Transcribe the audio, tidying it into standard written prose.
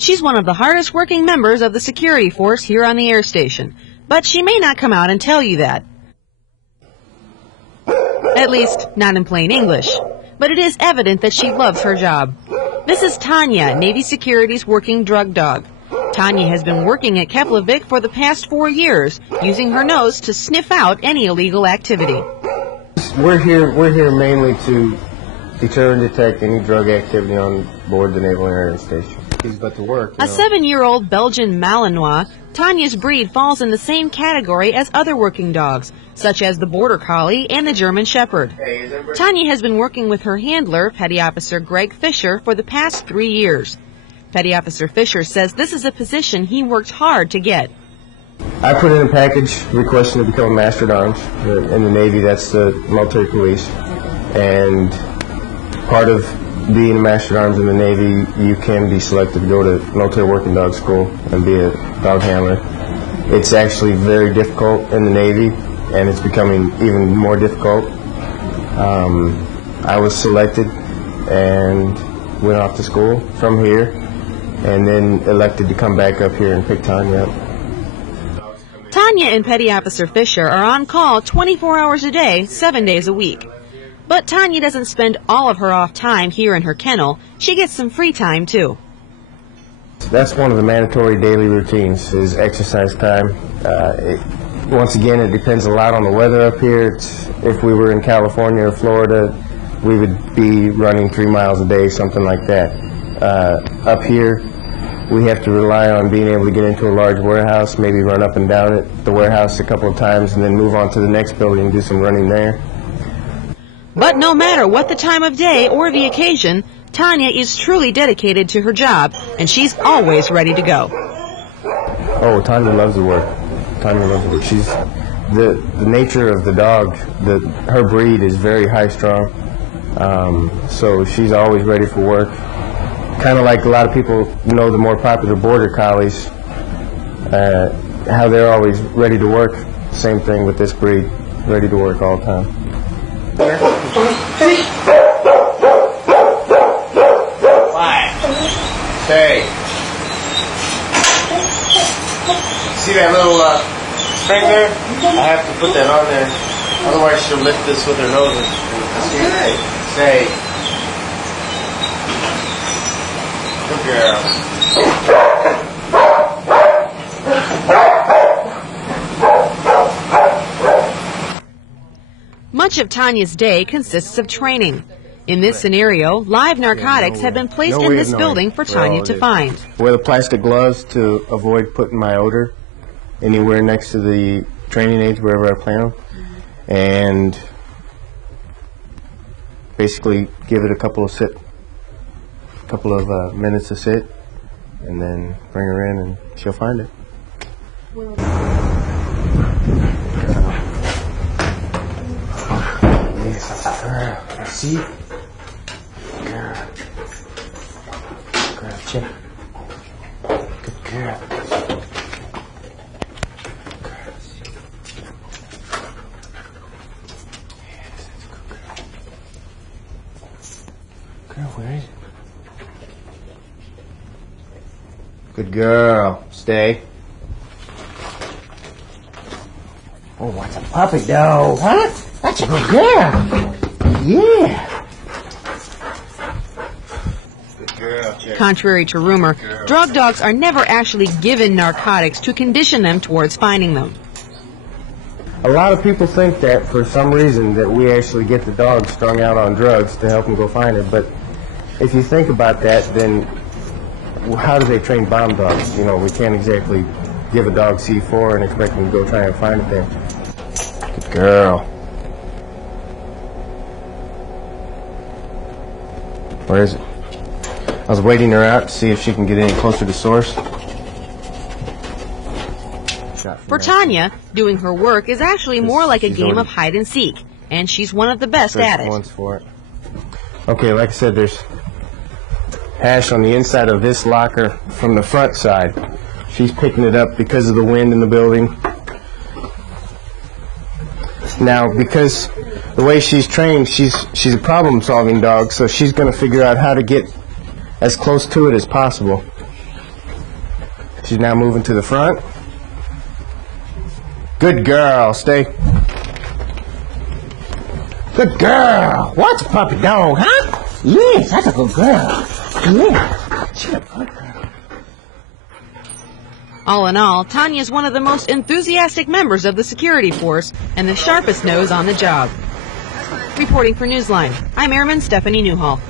She's one of the hardest working members of the security force here on the air station, but she may not come out and tell you that. At least, not in plain English. But it is evident that she loves her job. This is Tanya, Navy Security's working drug dog. Tanya has been working at Keflavik for the past 4 years, using her nose to sniff out any illegal activity. We're here mainly to deter and detect any drug activity on board the Naval Air Station. But to work, a 7-year-old Belgian Malinois, Tanya's breed falls in the same category as other working dogs, such as the Border Collie and the German Shepherd. Tanya has been working with her handler, Petty Officer Greg Fisher, for the past 3 years. Petty Officer Fisher says this is a position he worked hard to get. I put in a package requesting to become a Master at Arms. In the Navy, that's the military police. And part of being a Master at Arms in the Navy, you can be selected to go to military working dog school and be a dog handler. It's actually very difficult in the Navy, and it's becoming even more difficult. I was selected and went off to school from here, and then elected to come back up here and pick Tanya up. Tanya and Petty Officer Fisher are on call 24 hours a day, 7 days a week. But Tanya doesn't spend all of her off time here in her kennel. She gets some free time, too. That's one of the mandatory daily routines, is exercise time. Once again, it depends a lot on the weather up here. If we were in California or Florida, we would be running 3 miles a day, something like that. Up here, we have to rely on being able to get into a large warehouse, maybe run up and down the warehouse a couple of times, and then move on to the next building and do some running there. But no matter what the time of day or the occasion, Tanya is truly dedicated to her job, and she's always ready to go. Oh, Tanya loves the work. Tanya loves the work. She's the nature of the dog. Her breed is very high-strung, so she's always ready for work. Kind of like a lot of people know the more popular Border Collies, how they're always ready to work. Same thing with this breed, ready to work all the time. Fine. Stay. See that little string there? I have to put that on there. Otherwise she'll lift this with her nose. Okay. Stay. Good girl. Much of Tanya's day consists of training. In this scenario, live narcotics have been placed in this building for Tanya to find. Wear the plastic gloves to avoid putting my odor anywhere next to the training aids wherever I plan them, and basically give it a couple of minutes to sit, and then bring her in and she'll find it. Girl, see? Girl. Girl, chin. Good girl. Girl, see? Yes, that's a good girl. Girl, where is it? Good girl. Stay. Oh, what's a puppy though, huh? That's a good girl. Yeah. Good girl. Contrary to rumor, drug dogs are never actually given narcotics to condition them towards finding them. A lot of people think that for some reason that we actually get the dog strung out on drugs to help them go find it, but if you think about that, then how do they train bomb dogs? You know, we can't exactly give a dog C4 and expect them to go try and find it there. Good girl. Where is it? I was waiting her out to see if she can get any closer to source. For Tanya, doing her work is actually more like a game of hide and seek, and she's one of the best at it. For it. Okay, like I said, there's hash on the inside of this locker from the front side. She's picking it up because of the wind in the building. Now, because the way she's trained, she's a problem-solving dog, so she's going to figure out how to get as close to it as possible. She's now moving to the front. Good girl. Stay. Good girl. What's a puppy dog, huh? Yes, that's a good girl. Yeah. She's a good girl. All in all, Tanya is one of the most enthusiastic members of the security force and the sharpest nose on the job. Reporting for Newsline, I'm Airman Stephanie Newhall.